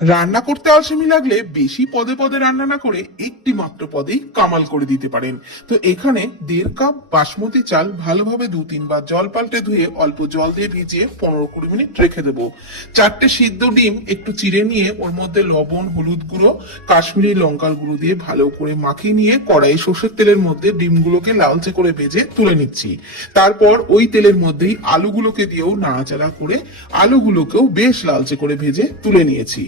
রান্না করতে আলসেমি লাগলে বেশি পদে পদে রান্না না করে একটি মাত্র পদেই কামাল করে দিতে পারেন। তো এখানে 1.5 কাপ বাসমতি চাল ভালোভাবে 2-3 বার জল পাল্টে ধুয়ে অল্প জল দিয়ে ভিজিয়ে 15-20 মিনিট রেখে দেবো। 4টে সিদ্ধ ডিম একটু চিড়ে নিয়ে ওর মধ্যে লবণ, হলুদ গুঁড়ো, কাশ্মীরি লঙ্কার গুঁড়ো দিয়ে ভালো করে মাখিয়ে নিয়ে কড়াই সর্ষের তেলের মধ্যে ডিমগুলোকে লালচে করে ভেজে তুলে নিচ্ছি। তারপর ওই তেলের মধ্যেই আলুগুলোকে দিয়েও নাড়াচাড়া করে আলুগুলোকেও বেশ লালচে করে ভেজে তুলে নিয়েছি।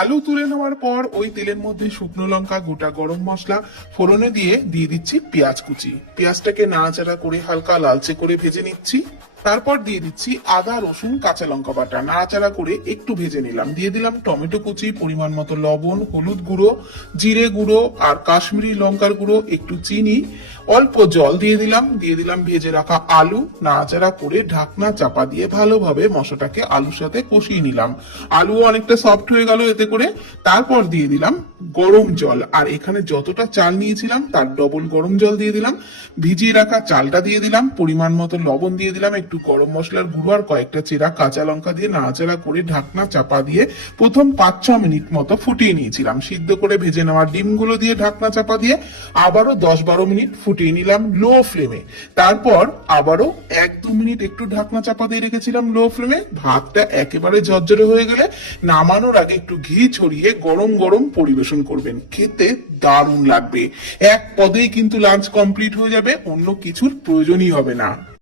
আলু তুলে নেওয়ার পর ওই তেলের মধ্যে শুকনো লঙ্কা, গোটা গরম মশলা ফোড়নে দিয়ে দিচ্ছি পেঁয়াজ কুচি। পেঁয়াজটাকে নাড়াচাড়া করে হালকা লালচে করে ভেজে নিচ্ছি। তারপর দিয়ে দিচ্ছি আদা, রসুন, কাঁচা লঙ্কা বাটা, নাড়াচাড়া করে একটু ভেজে নিলাম। দিয়ে দিলাম টমেটো কুচি, পরিমাণ মতো লবণ, হলুদ গুঁড়ো, জিরে গুঁড়ো আর কাশ্মীরি লঙ্কার গুঁড়ো, একটু চিনি, অল্প জল দিয়ে দিলাম ভেজে রাখা আলু, নাড়াচাড়া করে ঢাকনা চাপা দিয়ে ভালোভাবে মশলাটাকে আলুর সাথে কষিয়ে নিলাম। আলু অনেকটা সফট হয়ে গেল এতে করে। তারপর দিয়ে দিলাম গরম জল, আর এখানে যতটা চাল নিয়েছিলাম তার ডবল গরম জল দিয়ে দিলাম। ভিজিয়ে রাখা চালটা দিয়ে দিলাম, পরিমাণ মতো লবণ দিয়ে দিলাম, একটু গরম মশলার গুঁড়ো আর কয়েকটা চেরা কাঁচা লঙ্কা দিয়ে নাড়াচাড়া করে ঢাকনা চাপা দিয়ে প্রথম 5-6 মিনিট মতো ফুটিয়ে নিয়েছিলাম। সিদ্ধ করে ভেজে নেওয়া ডিমগুলো দিয়ে ঢাকনা চাপা দিয়ে আবারও 10-12 মিনিট ফুটিয়ে নিলাম লো ফ্লেমে। তারপর আবারও 1-2 মিনিট একটু ঢাকনা চাপা দিয়ে রেখেছিলাম লো ফ্লেমে। ভাতটা একেবারে ঝরঝরে হয়ে গেলে নামানোর আগে একটু ঘি ছড়িয়ে গরম গরম পরিবেশন করবেন, খেতে দারুণ লাগবে। এক পদেই কিন্তু লাঞ্চ কমপ্লিট হয়ে যাবে, অন্য কিছুর প্রয়োজনই হবে না।